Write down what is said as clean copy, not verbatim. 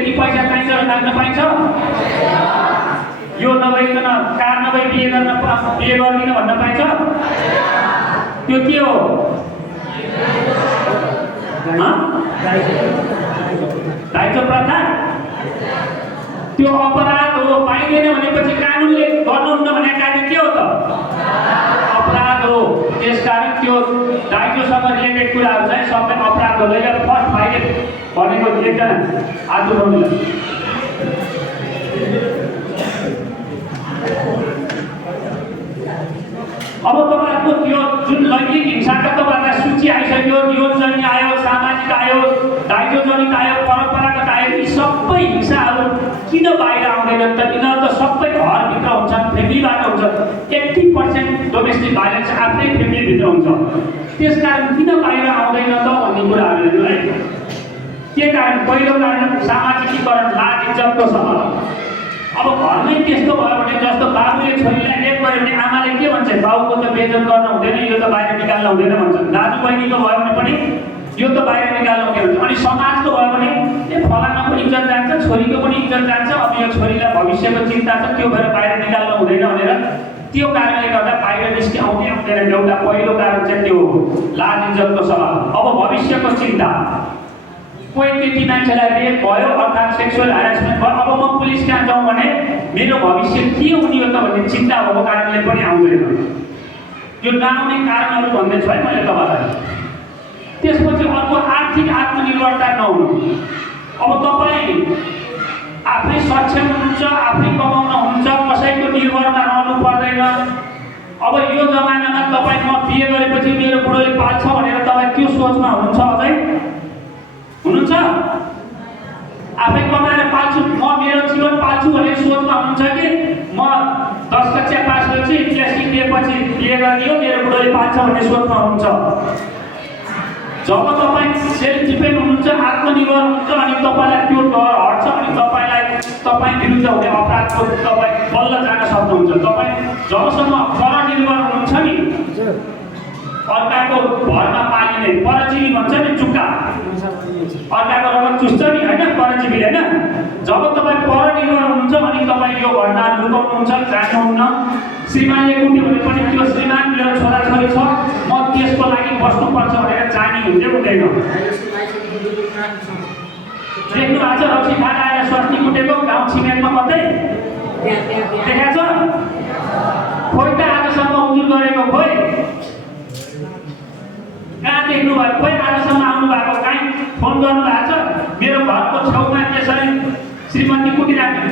यति पैसा चाहिन्छ माग्न पाइन्छ? यो नभइकन कार नभई बिहे गर्दिन भन्न पाइन्छ? त्यो के हो? दाइजो प्रथा त्यो अपराध हो। पाइँदैन भनेपछि कानुनले गर्नुहुन्न भने कार्य के हो त? अपराध हो। त्यसकारण त्यो दाइजोसँग रिलेटेड कुराहरू चाहिँ सबै अपराध हो। फर्स्ट भाइले भनेको एकजना हात उठाउनुलाई अब तपाईहरुको त्यो जुन लैङ्गिक हिंसाका तपाईहरुलाई सूची आइसक्यो, यौनजन्य आयो, सामाजिक आयो, दाइजोजनित आयो, परम्परागत आयो, यी सबै हिंसाहरू किन बाहिर आउँदैनन् त? यिनीहरू त सबै घरभित्र हुन्छन्, फ्यामिलीबाट हुन्छ। 80% डोमेस्टिक भाइलेन्स आफ्नै फ्यामिलीभित्र हुन्छ। त्यसकारण किन बाहिर आउँदैन त भन्ने कुराहरू है। के कारण? पहिलो कारण सामाजिकीकरण, लाज इज्जतको सवाल। अब घरमै त्यस्तो भयो भने जस्तो बाबुले छोरीलाई रेप गर्यो भने आमाले के भन्छ? बाबुको त बेइज्जत गर्न हुँदैन, यो त बाहिर निकाल्न हुँदैन भन्छन्। दाजुबहिनीको भयो भने पनि यो त बाहिर निकाल्न हुँदैन। अनि समाजको भयो भने फलानाको इज्जत जान्छ, छोरीको पनि इज्जत जान्छ, अब यो छोरीलाई भविष्यको चिन्ता छ, त्यो भएर बाहिर निकाल्न हुँदैन भनेर त्यो कारणले गर्दा बाहिर निस्किआउँदै आउँदैन। एउटा पहिलो कारण चाहिँ त्यो लाज इज्जतको सवाल। अब भविष्यको चिन्ता, कोही केटी मान्छेलाई रेप भयो अर्थात् सेक्सुअल ह्यारेसमेन्ट भयो, अब म पुलिस कहाँ जाउँ भने मेरो भविष्य के हुने हो त भन्ने चिन्ता भएको कारणले पनि आउँदैन। यो नआउने कारणहरू भन्दैछु है मैले तपाईँलाई। त्यसपछि अर्को आर्थिक आत्मनिर्भरता नहुनु। अब तपाईँ आफै सक्षम हुनुहुन्छ, आफै कमाउन हुन्छ, कसैको निर्भरमा रहनु पर्दैन। अब यो जमानामा तपाईँ म बिहे गरेपछि मेरो बुढोले पाल्छ भनेर तपाईँ त्यो सोचमा हुनुहुन्छ? अझै हुनुहुन्छ? आफै कमाएर पाल्छु, म मेरो जीवन पाल्छु भन्ने सोचमा हुनुहुन्छ कि म 10 कक्षा पास गरेपछि एचएससी दिएपछि बिहे गरिदियो मेरो बुढोले पाल्छ भन्ने सोचमा हुनुहुन्छ? जब तपाईँ सेल्फ डिपेन्ड हुनुहुन्छ, आत्मनिर्भर हुनुहुन्छ, अनि तपाईँलाई त्यो डर हट्छ, अनि तपाईँ विरुद्ध हुने अपराधको तपाईँ बल्ल जान सक्नुहुन्छ। तपाईँ जबसम्म परनिर्भर हुनुहुन्छ नि, अर्काको घरमा पालिने परजीवी भन्छ नि, चुक्का अर्काको रगत चुस्छ नि होइन, परजीवी होइन। जब तपाईँ परनिर्भर हुनुहुन्छ अनि तपाईँ यो घटनाहरू लुकाउनुहुन्छ, जान्नुहुन्न। श्रीमानले कुट्यो भने पनि त्यो श्रीमान मेरो छोराछोरी छ, म त्यसको लागि बस्नुपर्छ भनेर जानी हुँदै हुँदैन। देख्नु भएको छ रक्सी खान आएर स्वास्नी कुटेको गाउँ छिमेकमा कतै देखाएको छ? खोइ त आजसम्म उजुर गरेको खोइ कहाँ देख्नु भयो? खोइ आजसम्म आउनु भएको कहीँ फोन गर्नु भएको छ? मेरो घरको छेउमा त्यसरी श्रीमती कुटिराख्नु